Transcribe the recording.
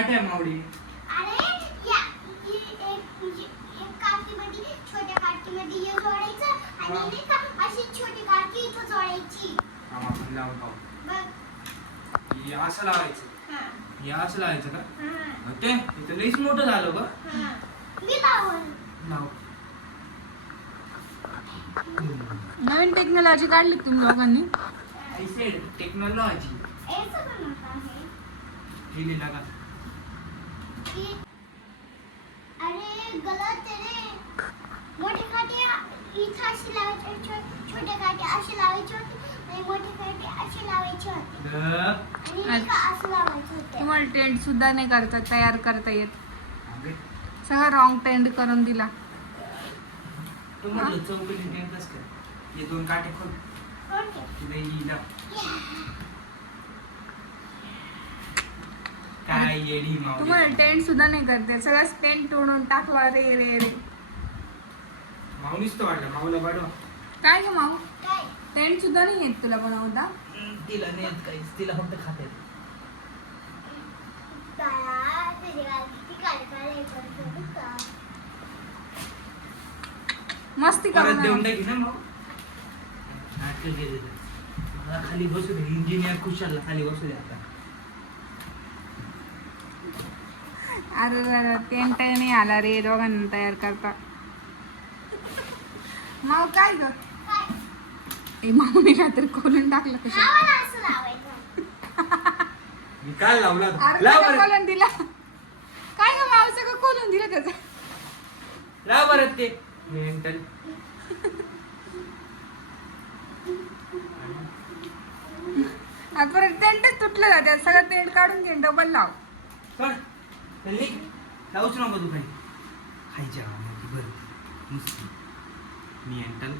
काट्या मावडी. अरे एक काठीमध्ये छोट्या काठीमध्ये हे जोडायचं आणि नाही का अशी छोटी काठी इथं जोडायची. लावून पाहू. बघ. हे असं लावायचं. हां. हे असं लावायचं का? हां. ते इथं लईच मोठं झालं बघ. हां. मी लावून. लाव. नवीन टेक्नॉलॉजी काढली तुम्ही लोकांनी. I said technology. ऐसा बनवता है. लिहिली लागा. अरे गलत आहे रे. मोठी काठी इथं अशी लावायची, छोट्या काठी अशी लावायची होती आणि मोठी काठी अशी लावायची होती आणि नाही का असं लावायचं होतं. तुम्हाला टेंट सुद्धा नाही तयार करता येत. सगळं रॉंग टेंट करून दिला. तू म्हटलं चौकटी टेंट कसं काय? हे दोन काटे खोल. ओके. तिला हिला. काय येडी मावडी. तुम्हाला टेंट सुद्धा नाही करते. सगळं टेंट तोडून टाकला रे रे रे. माऊनीच तो वाटला. माऊला वाढवा. काय ग माऊ? काय? टेंट सुद्धा नाही येत तुला बनवता? तिला नाही येत काहीच. तिला फक्त खाता येत. बाळा, तुझी गाल किती काळकाळ करतो का? मस्ती परत करून देऊन टाकी ना मग. नाटकं केले तर. मला खाली बसू दे. इंजिनियर खुशालला खाली बसू दे आता. अरे टेंट नाही आला रे दोघांना तयार करता. माऊ काय ग? काय? ए माऊने रात्री खोलून टाकलं कशा. हा, मला असं लावायचं. मी काल लावला होता. अरे लाव त्याला बरं. खोलून दिला. काय ग माऊ सगळं खोलून दिलं त्याचं. लाव बरं ते. मेंटल. आता परत टेंटच तुटलं जाते. सगळं टेंट काढून घे डबल लाव. चल. चल लावूच नको तू काही. खायच्या बरं नुसती. मेंटल.